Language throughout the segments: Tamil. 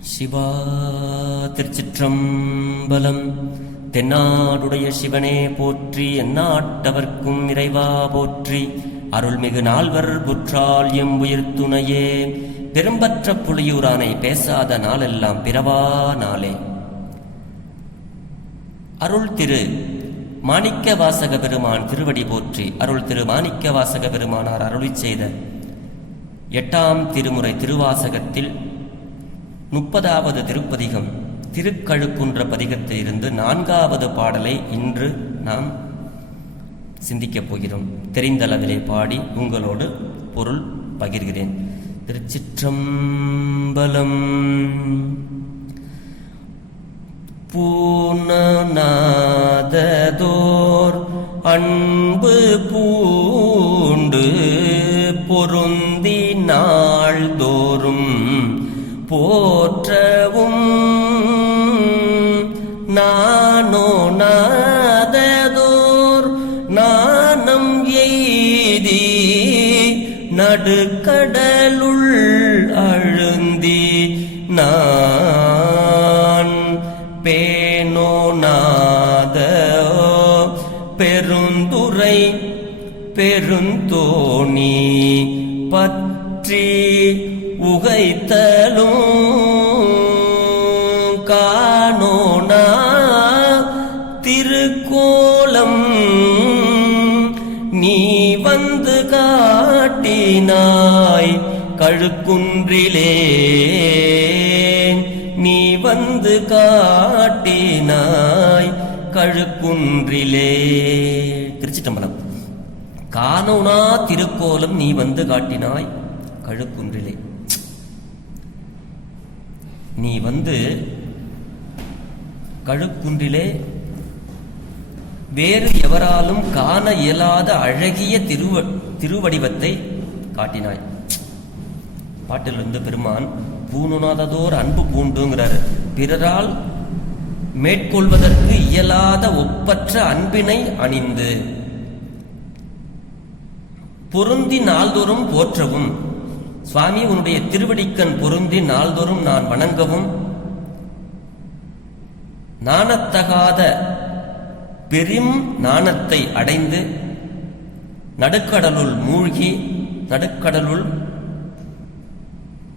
சிவா திருச்சிற்றம்பலம். தென்னாடுடைய சிவனே போற்றி எந்நாட்டவர்க்கும் இறைவா போற்றி. அருள்மிகு நால்வர் புற்றால் எம் உயிர் துணையே. பெரும்பற்ற புலியூரானை பேசாத நாளெல்லாம் பிறவா நாளே. அருள் திரு மாணிக்க வாசக பெருமான் திருவடி போற்றி. அருள் திரு மாணிக்க வாசக பெருமானார் அருளி செய்த எட்டாம் திருமுறை திருவாசகத்தில் முப்பதாவது திருப்பதிகம் திருக்கழுக்குன்ற பதிகத்திலிருந்து நான்காவது பாடலை இன்று நாம் சிந்திக்கப் போகிறோம். தெரிந்தளவிலே பாடி உங்களோடு பொருள் பகிர்கிறேன். திருச்சிற்றம்பலம் பூனநாததோர் அன்பு பூண்டு பொருந்தி நாள்தோறும் போற்றவும். நானோ நாததோர் நாணம் எய்தி நடுக்கடலுள் அழுந்தி. நான் பேனோ நாத பெருந்துரை பெருந்தோணி பற்றி உகைத்தலும் காணோனா திருக்கோலம். நீ வந்து காட்டினாய் கழுக்குன்றிலே நீ வந்து காட்டினாய் கழுக்குன்றிலே. திருச்சிட்டம்பலம் காணோனா திருக்கோலம் நீ வந்து காட்டினாய் கழுக்குன்றிலே. நீ வந்து கழுக்குன்றிலே வேறு எவராலும் காண இயலாத அழகிய திருவ திருவடிவத்தை காட்டினாய். பாட்டில் வந்து பெருமான் பூணுனாததோர் அன்பு பூண்டுங்கிறார். பிறரால் மேற்கொள்வதற்கு இயலாத ஒப்பற்ற அன்பினை அணிந்து பொருந்தி நாள்தோறும் போற்றவும். சுவாமி உன்னுடைய திருவடிக்கண் பொருந்தி நாள்தோறும் நான் வணங்கவும் நாணத்தகாத பெரும் நாணத்தை அடைந்து நடுக்கடலுள் மூழ்கி நடுக்கடலுள்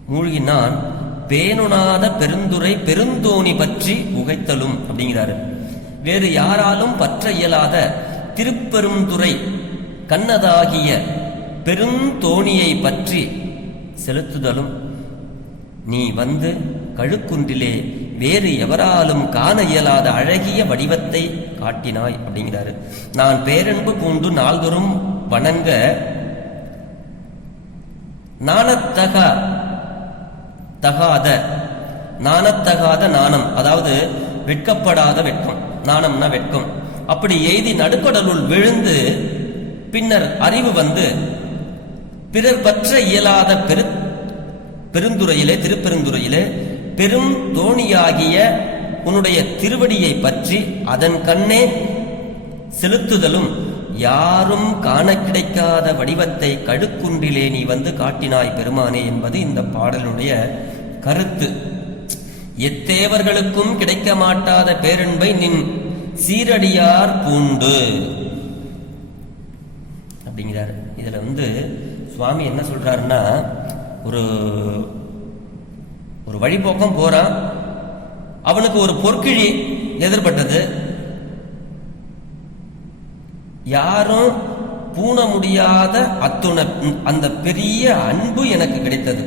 மூழ்கி நான் பேணுனாத பெருந்துரை பெருந்தோணி பற்றி உகைத்தலும் அப்படிங்கிறாரு. வேறு யாராலும் பற்ற இயலாத திருப்பெருந்துறை கண்ணதாகிய பெருந்தோணியை பற்றி செலுத்துதலும். நீ வந்து கழுக்குன்றிலே வேறு எவராலும் காண இயலாத அழகிய வடிவத்தை காட்டினாய் அப்படிங்கிறாரு. நான் பேரன்பு பூண்டு நால்வரும் வணங்க நாணத்தக தகாத நாணத்தகாத நாணம் அதாவது வெட்கப்படாத வெட்கம் நாணம்னா வெட்கம். அப்படி எய்தி நடுக்கடலுள் விழுந்து பின்னர் அறிவு வந்து பிறர் பற்ற இயலாத பெரு பெருந்துறையிலே திருப்பெருந்துறையிலே பெரும் தோணியாகிய உன்னுடைய திருவடியை பற்றி அதன் கண்ணே செலுத்துதலும் யாரும் காண கிடைக்காத வடிவத்தை கடுக்குன்றிலே நீ வந்து காட்டினாய் பெருமானே என்பது இந்த பாடலுடைய கருத்து. எத்தேவர்களுக்கும் கிடைக்க மாட்டாத பேரன்பை நின் சீரடியார் பூண்டு. அப்படிங்கிறார். இதுல வந்து சுவாமி என்ன சொல்றாருன்னா ஒரு ஒரு வழிபோக்கம் போறான் அவனுக்கு ஒரு பொற்கிழி எதிர்பட்டது. யாரும் பூண முடியாத அத்துணை அந்த பெரிய அன்பு எனக்கு கிடைத்தது.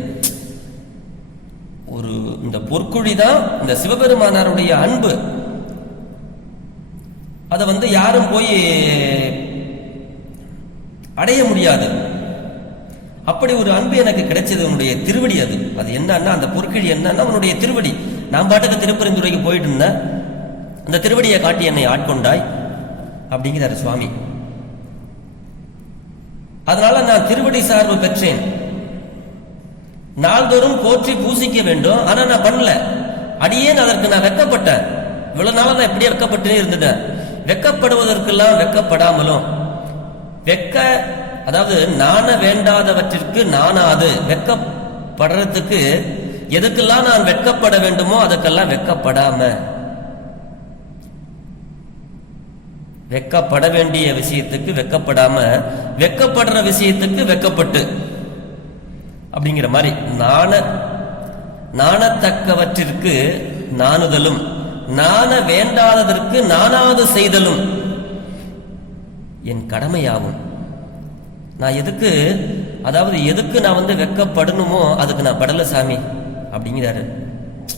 ஒரு இந்த பொற்குழி தான் இந்த சிவபெருமானாருடைய அன்பு. அதை வந்து யாரும் போய் அடைய முடியாது. அப்படி ஒரு அன்பு எனக்கு கிடைச்சது உன்னுடைய திருவடி அது. அது என்னன்னா அந்த பொற்கிழி என்னன்னா உன்னுடைய திருவடி. நான் பாட்டுக்கு திருப்பெருந்துறைக்கு போயிட்டு இருந்தேன். அந்த திருவடியை காட்டி என்னை ஆட்கொண்டாய். அப்படிங்கிறாரு சுவாமி. அதனால நான் திருவடி சார்பு பெற்றேன். நாள்தோறும் போற்றி பூசிக்க வேண்டும். ஆனா நான் பண்ணல. அடியேன் அதற்கு நான் வெக்கப்பட்டேன். இவ்வளவு நாளா நான் இப்படியே வெக்கப்பட்டுனே இருந்துட்டேன். வெக்கப்படுவதற்கெல்லாம் வெக்கப்படாமலும் வெக்க அதாவது நாண வேண்டாதவற்றிற்கு நானாது வெக்கப்படுறதுக்கு எதுக்கெல்லாம் நான் வெட்கப்பட வேண்டுமோ அதுக்கெல்லாம் வெக்கப்படாம வெட்கப்பட வேண்டிய விஷயத்துக்கு வெக்கப்படாம வெட்கப்படுற விஷயத்துக்கு வெக்கப்பட்டு அப்படிங்கிற மாதிரி நாண நாணத்தக்கவற்றிற்கு நாணுதலும் நாண வேண்டாததற்கு நானாவது செய்தலும் என் கடமையாகும். நான் எதுக்கு அதாவது எதுக்கு நான் வந்து வெக்கப்படணுமோ அதுக்கு நான் படல சாமி அப்படிங்கிறாரு.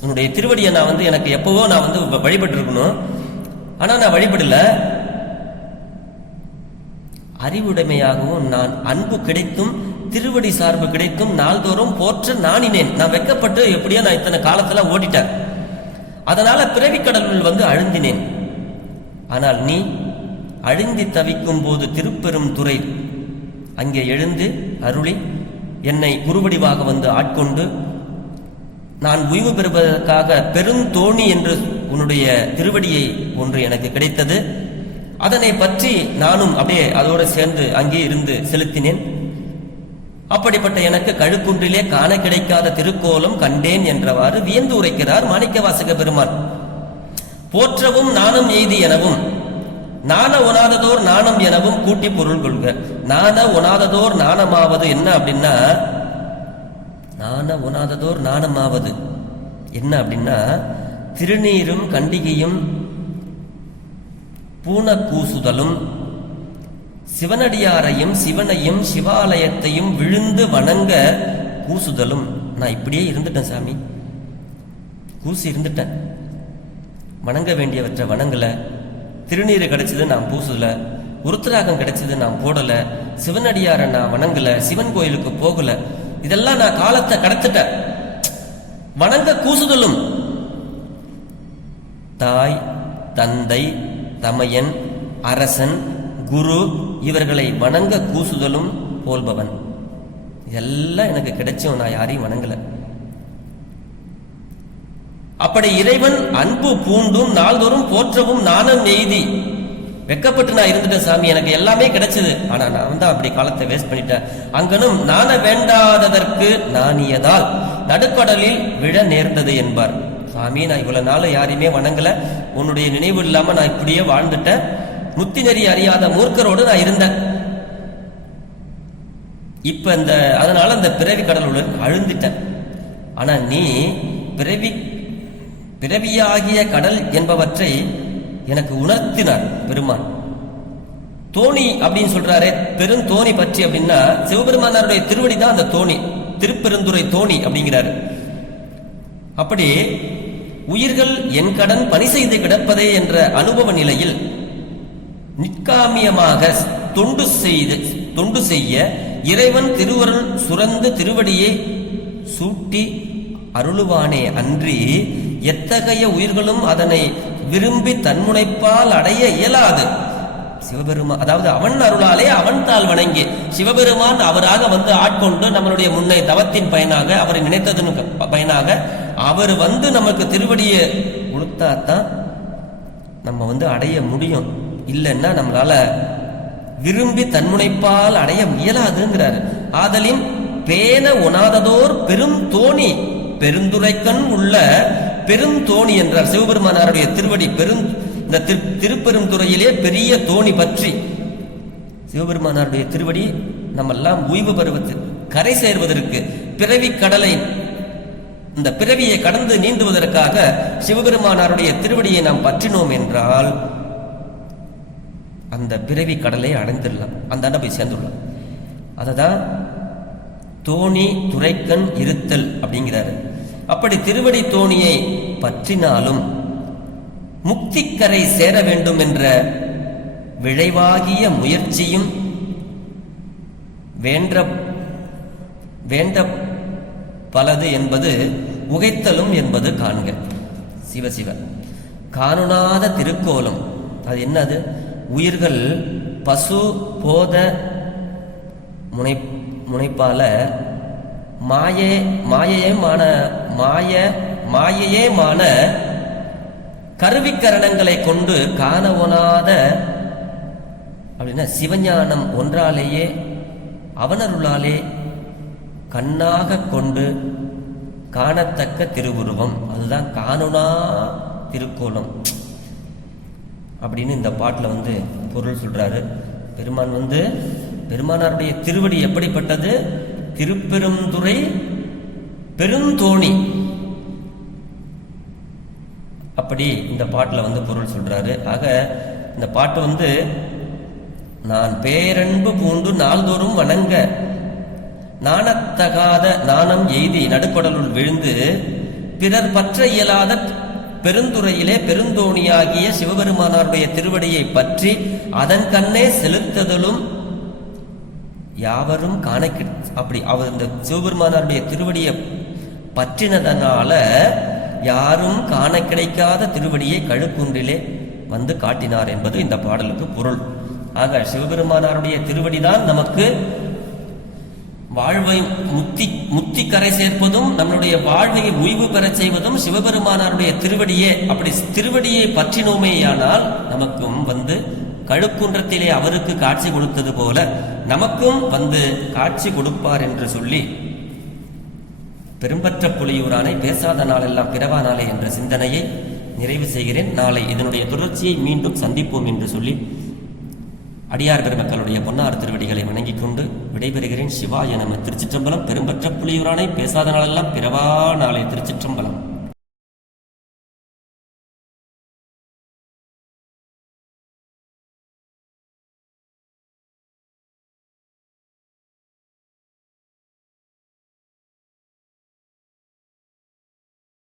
உன்னுடைய திருவடியை நான் வந்து எனக்கு எப்பவோ நான் வந்து வழிபட்டு இருக்கணும் நான் வழிபடல. அறிவுடைமையாகவும் நான் அன்பு கிடைத்தும் திருவடி சார்பு கிடைக்கும் நாள்தோறும் போற்ற நாணினேன். நான் வெக்கப்பட்டு எப்படியோ நான் இத்தனை காலத்துல ஓடிட்டேன். அதனால பிறவி கடலுள் வந்து அழுந்தினேன். ஆனால் நீ அழுந்தி தவிக்கும் போது திருப்பெரும் துறை அங்கே எழுந்து அருளி என்னை குருவடிவாக வந்து ஆட்கொண்டு நான் ஓய்வு பெறுவதற்காக பெருந்தோணி என்று உன்னுடைய திருவடியை ஒன்று எனக்கு கிடைத்தது. அதனை பற்றி நானும் அப்படியே அதோடு சேர்ந்து அங்கே இருந்து செலுத்தினேன். அப்படிப்பட்ட எனக்கு கழுக்குன்றிலே காண கிடைக்காத திருக்கோலம் கண்டேன் என்றவாறு வியந்து உரைக்கிறார் மாணிக்கவாசக பெருமான். போற்றவும் நானும் எய்தி எனவும் நாண ஒனாததோர் நாணம் எனவும் கூட்டி பொருள் கொள்க. நாண ஒனாததோர் நாணமாவது என்ன அப்படின்னா நாண ஒனாததோர் நாணமாவது என்ன அப்படின்னா திருநீரும் கண்டிகையும் பூனக்கூசுதலும் சிவனடியாரையும் சிவனையும் சிவாலயத்தையும் விழுந்து வணங்க கூசுதலும். நான் இப்படியே இருந்துட்டேன் சாமி. கூசி இருந்துட்டேன். வணங்க வேண்டியவற்றை வணங்கலை. திருநீர் கிடைச்சது நான் பூசல உருத்தராகம் கிடைச்சது நான் போடல சிவனடியாரை நான் வணங்கல சிவன் கோயிலுக்கு போகல. இதெல்லாம் நான் காலத்தை கடத்திட்டேன். வணங்க கூசுதலும். தாய் தந்தை தமையன் அரசன் குரு இவர்களை வணங்க கூசுதலும் போல்பவன். இதெல்லாம் எனக்கு கிடைச்சும் நான் யாரையும் வணங்கலை. அப்படி இறைவன் அன்பு பூண்டும் நாள்தோறும் போற்றவும் நாணம் எய்தி. வெக்கப்பட்டு நான் இருந்துட்டேன் சாமி எனக்கு எல்லாமே கிடைச்சது. ஆனா நான் தான் அப்படி காலத்தை வேஸ்ட் பண்ணிட்டேன். அங்கனும் நாண வேண்டாததற்கு நாணியதால் நடுக்கடலில் விழ நேர்ந்தது என்பார். சாமி நான் இவ்வளவு நாள் யாரையுமே வணங்கல. உன்னுடைய நினைவு இல்லாம நான் இப்படியே வாழ்ந்துட்டேன். முத்தி நெறி அறியாத மூர்க்கரோடு நான் இருந்தேன். இப்ப இந்த அதனால அந்த பிறவி கடலுடன் அழுந்துட்டேன். ஆனா நீ பிறவி பிறவியாகிய கடல் என்பவற்றை எனக்கு உணர்த்தினார் பெருமான். தோணி அப்படின்னு சொல்றாரே பெருந்தோணி பற்றி அப்படின்னா சிவபெருமானாருடைய திருவடி தான் அந்த தோணி திருப்பெருந்துறை தோணி அப்படிங்கிறாரு. அப்படி உயிர்கள் என் கடன் பணி செய்து கிடப்பதே என்ற அனுபவ நிலையில் நிற்காமியமாக தொண்டு செய்து தொண்டு செய்ய இறைவன் திருவருள் சுரந்து திருவடியை சூட்டி அருளுவானே அன்றி எத்தகைய உயிர்களும் அதனை விரும்பி தன்முனைப்பால் அடைய இயலாது. சிவபெருமான் அதாவது அவன் அருளாலே அவன் தாள் வணங்கி சிவபெருமான் அவராக வந்து ஆட்கொண்டு நம்மளுடைய முன்னை தவத்தின் பயனாக அவரை நினைத்ததன் பயனாக அவர் வந்து நமக்கு திருவடியை கொடுத்தாதான் நம்ம வந்து அடைய முடியும். இல்லைன்னா நம்மளால விரும்பி தன்முனைப்பால் அடைய இயலாதுங்கிறாரு. ஆதலின் பேன உணாததோர் பெரும் தோணி பெருந்துரைக்கண் உள்ள பெரும் தோணி என்றார். சிவபெருமானாருடைய திருவடி பெரும் இந்த திரு திருப்பெருந்துறையிலே பெரிய தோணி பற்றி சிவபெருமானாருடைய திருவடி நம்மெல்லாம் ஓய்வு பெறுவது கரை சேர்வதற்கு பிறவி கடலை இந்த பிறவியை கடந்து நீந்துவதற்காக சிவபெருமானாருடைய திருவடியை நாம் பற்றினோம் என்றால் அந்த பிறவி கடலை அடைந்துடலாம். அந்த போய் சேர்ந்துடலாம். அதை தான் தோணி துரைக்கண் இருத்தல் அப்படிங்கிறாரு. அப்படி திருவடி தோணியை பற்றினாலும் முக்திக்கரை சேர வேண்டும் என்ற விளைவாகிய முயற்சியும் வேண்ட வேண்ட பலது என்பது உகைத்தலும் என்பது காண்க. சிவசிவ காணுனாத திருக்கோலம். அது என்னது? உயிர்கள் பசு போத முனை முனைப்பால மாயே மாயேமான மாய மாயையேமான கருவிக்கரணங்களை கொண்டு காண ஒணாத அப்படின்னா சிவஞானம் ஒன்றாலேயே அவனருளாலே கண்ணாக கொண்டு காணத்தக்க திருவுருவம். அதுதான் காணுனா திருக்கோலம் அப்படின்னு இந்த பாட்டில் வந்து பொருள் சொல்றாரு. பெருமான் வந்து பெருமானாருடைய திருவடி எப்படிப்பட்டது? திருப்பெருந்துறை பெருந்தோணி. அப்படி இந்த பாட்டில் வந்து பொருள் சொல்றாரு. ஆக இந்த பாட்டு வந்து நான் பேரன்பு பூண்டு நாள்தோறும் வணங்க நாணத்தகாத நாணம் எய்தி நடுக்கடலுள் விழுந்து பிறர் பற்ற இயலாத பெருந்துறையிலே பெருந்தோணியாகிய சிவபெருமானாருடைய திருவடியை பற்றி அதன் கண்ணே செலுத்துதலும் யாவரும் காண கிடை- அப்படி அவர் இந்த சிவபெருமானாருடைய திருவடியை பற்றினதனால யாரும் காண கிடைக்காத திருவடியை கழுக்குன்றிலே வந்து காட்டினார் என்பது இந்த பாடலுக்கு பொருள். ஆக சிவபெருமானாருடைய திருவடிதான் நமக்கு வாழ்வை முத்தி முத்தி கரை சேர்ப்பதும் நம்மளுடைய வாழ்வையை ஓய்வு பெறச் செய்வதும் சிவபெருமானாருடைய திருவடியே. அப்படி திருவடியை பற்றினோமேயானால் நமக்கும் வந்து கழுக்குன்றத்திலே அவருக்கு காட்சி கொடுத்தது போல நமக்கும் வந்து காட்சி கொடுப்பார் என்று சொல்லி பெரும்பற்ற புலியூரானை பேசாத நாளெல்லாம் பிறவா நாளே என்ற சிந்தனையை நிறைவு செய்கிறேன். நாளை இதனுடைய தொடர்ச்சியை மீண்டும் சந்திப்போம் என்று சொல்லி அடியார் பெருமக்களுடைய பொன்னார் திருவடிகளை வணங்கிக் கொண்டு விடைபெறுகிறேன். சிவா நம திருச்சிற்றம்பலம். பெரும்பற்ற புலியூரானை பேசாத நாளெல்லாம் பிறவா நாளை திருச்சிற்றம்பலம்.